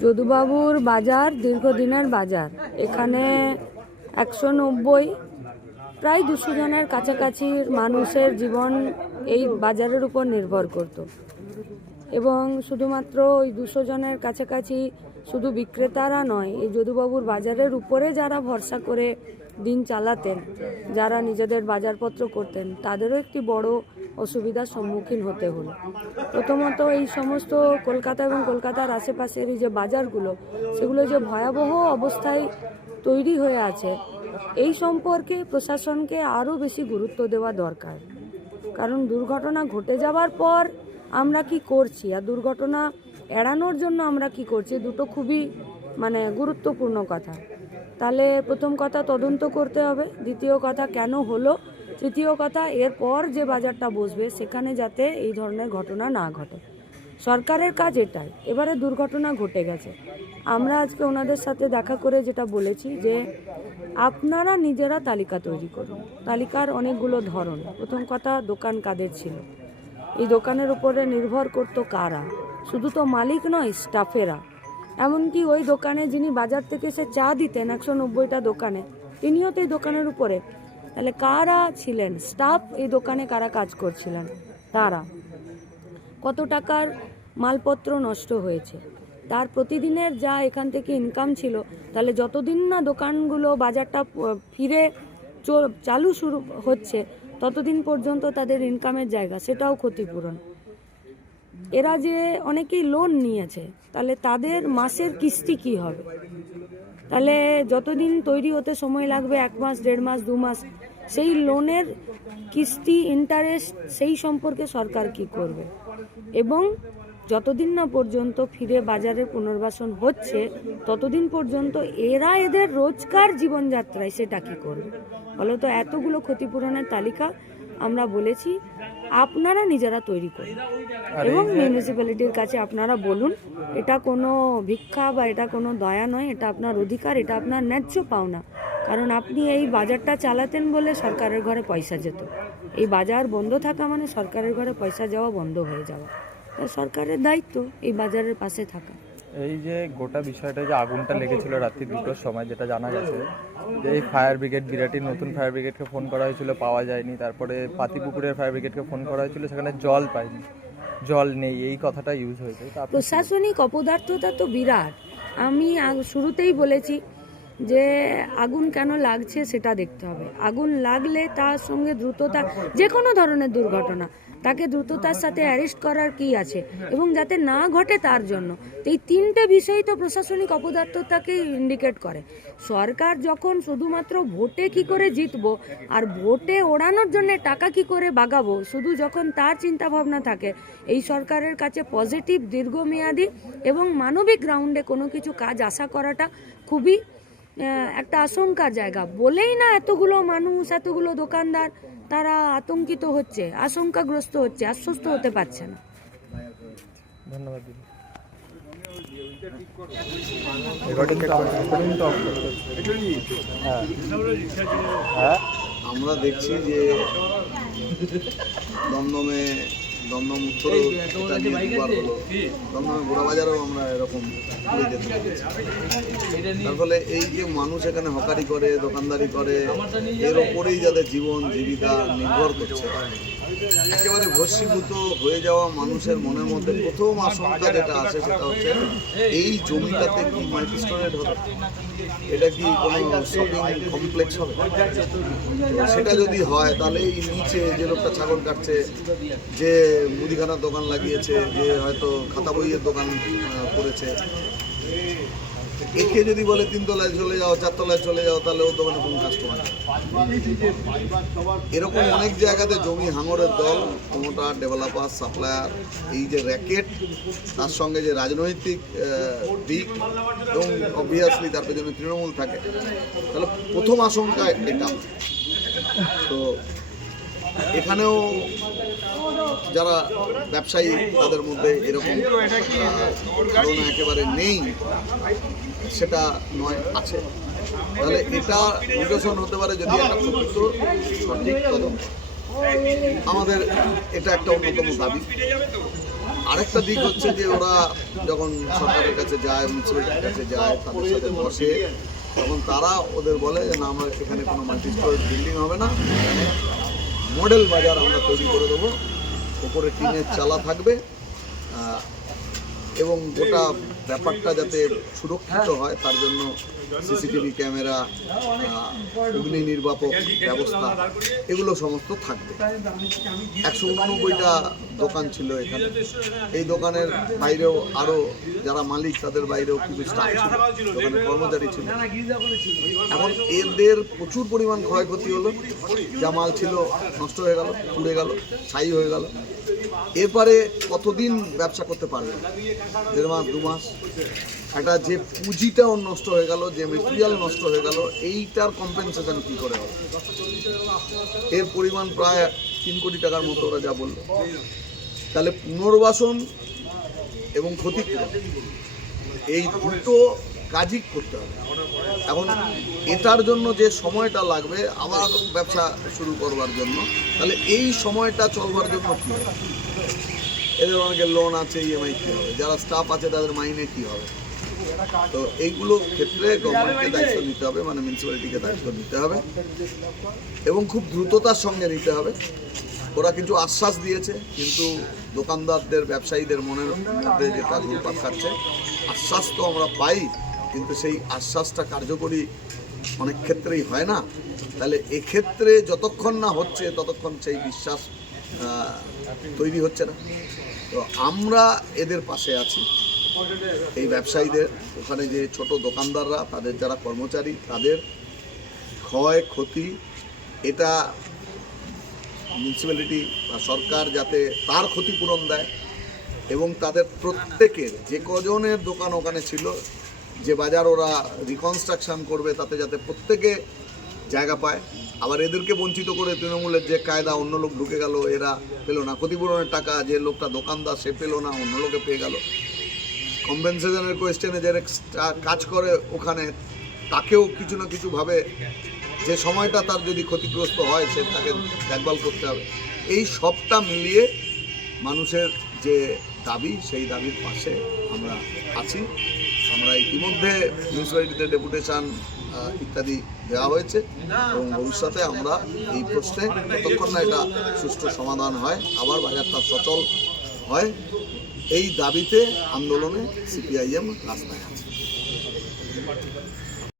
যদুবাবুর বাজার দীর্ঘদিনের বাজার। এখানে 190 প্রায় 200 জনের কাছাকাছি মানুষের জীবন এই বাজারের উপর নির্ভর করত এবং শুধুমাত্র ওই 200 জনের কাছাকাছি শুধু বিক্রেতারা নয়, এই যদুবাবুর বাজারের উপরে যারা ভরসা করে দিন চালাতেন, যারা নিজেদের বাজারপত্র করতেন, তাদেরও একটি বড় অসুবিধার সম্মুখীন হতে হলো। প্রথমত এই সমস্ত কলকাতা এবং কলকাতার আশেপাশের এই যে বাজারগুলো, সেগুলো যে ভয়াবহ অবস্থায় তৈরি হয়ে আছে, এই সম্পর্কে প্রশাসনকে আরও বেশি গুরুত্ব দেওয়া দরকার। কারণ দুর্ঘটনা ঘটে যাওয়ার পর আমরা কি করছি আর দুর্ঘটনা এড়ানোর জন্য আমরা কি করছি, দুটো খুবই গুরুত্বপূর্ণ কথা। তাহলে প্রথম কথা তদন্ত করতে হবে, দ্বিতীয় কথা কেন হলো, তৃতীয় কথা এরপর যে বাজারটা বসবে সেখানে যাতে এই ধরনের ঘটনা না ঘটে। সরকারের কাজ এটাই। এবারে দুর্ঘটনা ঘটে গেছে, আমরা আজকে ওনাদের সাথে দেখা করে যেটা বলেছি যে আপনারা নিজেরা তালিকা তৈরি করুন। তালিকার অনেকগুলো ধরন। প্রথম কথা, দোকান কাদের ছিল, এই দোকানের উপরে নির্ভর করতো কারা, শুধু তো মালিক নয়, স্টাফেরা। এমনকি ওই দোকানে যিনি বাজার থেকে সে চা দিতেন 190টা দোকানে, তিনিও তো এই দোকানের উপরে। তাহলে কারা ছিলেন স্টাফ, এই দোকানে কারা কাজ করছিলেন, তারা কত টাকার মালপত্র নষ্ট হয়েছে, তার প্রতিদিনের যা এখান থেকে ইনকাম ছিল, তাহলে যতদিন না দোকানগুলো বাজারটা ফিরে চালু শুরু হচ্ছে ততদিন পর্যন্ত তাদের ইনকামের জায়গা, সেটাও ক্ষতিপূরণ। এরা যে অনেকেই লোন নিয়েছে, তাহলে তাদের মাসের কিস্তি কি হবে, তাহলে যতদিন তৈরি হতে সময় লাগবে 1 মাস, 1.5 মাস, 2 মাস, সেই লোনের কিস্তি, ইন্টারেস্ট, সেই সম্পর্কে সরকার কি করবে। এবং যতদিন না পর্যন্ত ফিরে বাজারের পুনর্বাসন হচ্ছে ততদিন পর্যন্ত এরা এদের রোজকার জীবনযাত্রায় সেটা কি করবে। ফলত এতগুলো ক্ষতিপূরণের তালিকা আমরা বলেছি আপনারা নিজেরা তৈরি করুন এবং মিউনিসিপ্যালিটির কাছে আপনারা বলুন। এটা কোনো ভিক্ষা বা এটা কোনো দয়া নয়, এটা আপনার অধিকার, এটা আপনার ন্যায্য পাওনা। কারণ আপনি এই বাজারটা চালাতেন বলে সরকারের ঘরে পয়সা যেত। এই বাজার বন্ধ থাকা মানে সরকারের ঘরে পয়সা যাওয়া বন্ধ হয়ে যাওয়া। তাই সরকারের দায়িত্ব এই বাজারের পাশে থাকা। এই যে গোটা বিষয়টা, যে আগুনটা লেগেছিল রাত্রি 2টোর সময়, যেটা জানা গেছে যে এই ফায়ার ব্রিগেড, বিরাটির নতুন ফায়ার ব্রিগেডকে ফোন করা হয়েছিল, পাওয়া যায়নি। তারপরে পাতিপুকুরের ফায়ার ব্রিগেডকে ফোন করা হয়েছিল, সেখানে জল পায়নি, জল নেই, এই কথাটা ইউজ হয়েছে। প্রশাসনিক অপদার্থতা তো বিরাট। আমি শুরুতেই বলেছি যে আগুন কেন লাগছে সেটা দেখতে হবে। আগুন লাগলে তার সঙ্গে দ্রুততা, যে কোনো ধরনের দুর্ঘটনা, তাকে দ্রুততার সাথে অ্যারেস্ট করার কি আছে এবং যাতে না ঘটে তার জন্য। এই 3টে বিষয় তো প্রশাসনিক অপদার্থতাকে ইন্ডিকেট করে। সরকার যখন শুধুমাত্র ভোটে কি করে জিতবো আর ভোটে ওড়ানোর জন্য টাকা কি করে বাগাবো, শুধু যখন তার চিন্তা ভাবনা থাকে, এই সরকারের কাছে পজিটিভ, দীর্ঘমেয়াদী এবং মানবিক গ্রাউন্ডে কোনো কিছু কাজ আশা করাটা খুবই একটা আশঙ্কার জায়গা। বলেই না এতগুলো মানুষ, এতগুলো দোকানদার তারা আতঙ্কিত হচ্ছে, আশঙ্কাগ্রস্ত হচ্ছে, আশ্বস্ত হতে পারছে না। ধন্যবাদ। আমরা দেখছি যে দমদম উত্তর দমদমে গোড়াবাজারেও আমরা এরকম তার ফলে এই যে মানুষ এখানে হকারি করে, দোকানদারি করে, এর ওপরেই যাদের জীবন জীবিকা নির্ভর করছে, একেবারে ভস্মীভূত হয়ে যাওয়া মানুষের মনের মধ্যে প্রথম আশঙ্কা যেটা আসে সেটা হচ্ছে এই জমিটাতে কি মাল্টি স্টোরেড হবে, এটা কি কোনো শপিং কমপ্লেক্স হবে। সেটা যদি হয় তাহলে এই নিচে যে লোকটা ছাগল কাটছে, যে মুদিখানার দোকান লাগিয়েছে, যে হয়তো খাতা বইয়ের দোকান করেছে, একে যদি বলে 3 তলায় চলে যাও, 4 তলায় চলে যাও, তাহলে ওর দোকানে কোনো কাস্টমার নেই। এরকম অনেক জায়গাতে জমি হাঙরের দল, প্রমোটার, ডেভেলপার, সাপ্লায়ার, এই যে র্যাকেট, তার সঙ্গে যে রাজনৈতিক দিক এবং অবভিয়াসলি তার পেছনে তৃণমূল থাকে, তাহলে প্রথম আশঙ্কা এটা। তো এখানেও যারা ব্যবসায়ী তাদের মধ্যে এরকম ধারণা একেবারে নেই সেটা নয়, আছে। তাহলে এটা নিরসন হতে পারে যদি একটা প্রকৃত সঠিক তদন্ত। আমাদের এটা একটা অন্যতম দাবি আরেকটা দিক হচ্ছে যে ওরা যখন সরকারের কাছে যায়, মিউনিসিপ্যালিটির কাছে যায়, তাদের সাথে বসে, তখন তারা ওদের বলে যে না, আমরা এখানে কোনো মাল্টি স্টোরেজ বিল্ডিং হবে না, এখানে মডেল বাজার আমরা তৈরি করে দেবো, ওপরে টিনের চালা থাকবে, এবং গোটা ব্যাপারটা যাতে সুরক্ষিত হয় তার জন্য সিসিটিভি ক্যামেরা, অগ্নি নির্বাপক ব্যবস্থা, এগুলো সমস্ত থাকবে। 189টা দোকান ছিল এখানে। এই দোকানের বাইরেও আরও যারা মালিক তাদের বাইরেও কিছু স্টাফ ছিল, দোকানের কর্মচারী ছিল। এখন এদের প্রচুর পরিমাণ ক্ষয়ক্ষতি হলো, যা মাল ছিল নষ্ট হয়ে গেল, পুড়ে গেল, ছাই হয়ে গেল। এরপরে কতদিন ব্যবসা করতে পারবে? 1.5 মাস 2 মাস। একটা যে পুঁজিটা ওর নষ্ট হয়ে গেল, যে মেটেরিয়াল নষ্ট হয়ে গেল, এইটার কম্পেনসেশন কী করে হবে? এর পরিমাণ প্রায় 3 কোটি টাকার মতো ওরা যা বলল। তাহলে পুনর্বাসন এবং ক্ষতিপূরণ, এই দুটো কাজই করতে হবে। এখন এটার জন্য যে সময়টা লাগবে আবার ব্যবসা শুরু করবার জন্য, তাহলে এই সময়টা চলবার জন্য কী হবে? এদের অনেকের লোন আছে, ইএমআই কী হবে? যারা স্টাফ আছে তাদের মাইনে কী হবে? তো এইগুলো ক্ষেত্রে গভর্নমেন্টকে দায়িত্ব নিতে হবে, মানে মিউনিসিপ্যালিটিকে দায়িত্ব নিতে হবে, এবং খুব দ্রুততার সঙ্গে নিতে হবে। ওরা কিছু আশ্বাস দিয়েছে, কিন্তু দোকানদারদের, ব্যবসায়ীদের মনের মধ্যে যেটা ঘুরপাক খাচ্ছে, আশ্বাস তো আমরা পাই, কিন্তু সেই আশ্বাসটা কার্যকরী অনেক ক্ষেত্রেই হয় না। তাহলে এক্ষেত্রে যতক্ষণ না হচ্ছে ততক্ষণ সেই বিশ্বাস তৈরি হচ্ছে না। তো আমরা এদের পাশে আছি, এই ব্যবসায়ীদের, ওখানে যে ছোট দোকানদাররা, তাদের যারা কর্মচারী, তাদের ক্ষয় ক্ষতি, এটা মিউনিসিপ্যালিটি বা সরকার যাতে তার ক্ষতিপূরণ দেয়, এবং তাদের প্রত্যেকের, যে কজনের দোকান ওখানে ছিল, যে বাজার ওরা রিকনস্ট্রাকশন করবে, তাতে যাতে প্রত্যেকে জায়গা পায়। আবার এদেরকে বঞ্চিত করে তৃণমূলের যে কায়দা, অন্য লোক ঢুকে গেল, এরা পেল না। ক্ষতিপূরণের টাকা যে লোকটা দোকানদার সে পেল না, অন্য লোকে পেয়ে গেল। কম্পেনসেশনের কোয়েশ্চেনে যে কাজ করে ওখানে, তাকেও কিছু না কিছুভাবে যে সময়টা তার যদি ক্ষতিগ্রস্ত হয় সে তাকে দেখভাল করতে হবে। এই সবটা মিলিয়ে মানুষের যে দাবি, সেই দাবির পাশে আমরা আছি। আমরা ইতিমধ্যে মিউনিসিপ্যালিটিতে ডেপুটেশন ইত্যাদি দেওয়া হয়েছে, এবং ভবিষ্যতে আমরা এই প্রশ্নে যতক্ষণ না এটা সুষ্ঠু সমাধান হয়, আবার বাজারটা সচল হয়, এই দাবিতে আন্দোলনে সিপিআইএম রাস্তায় আছে।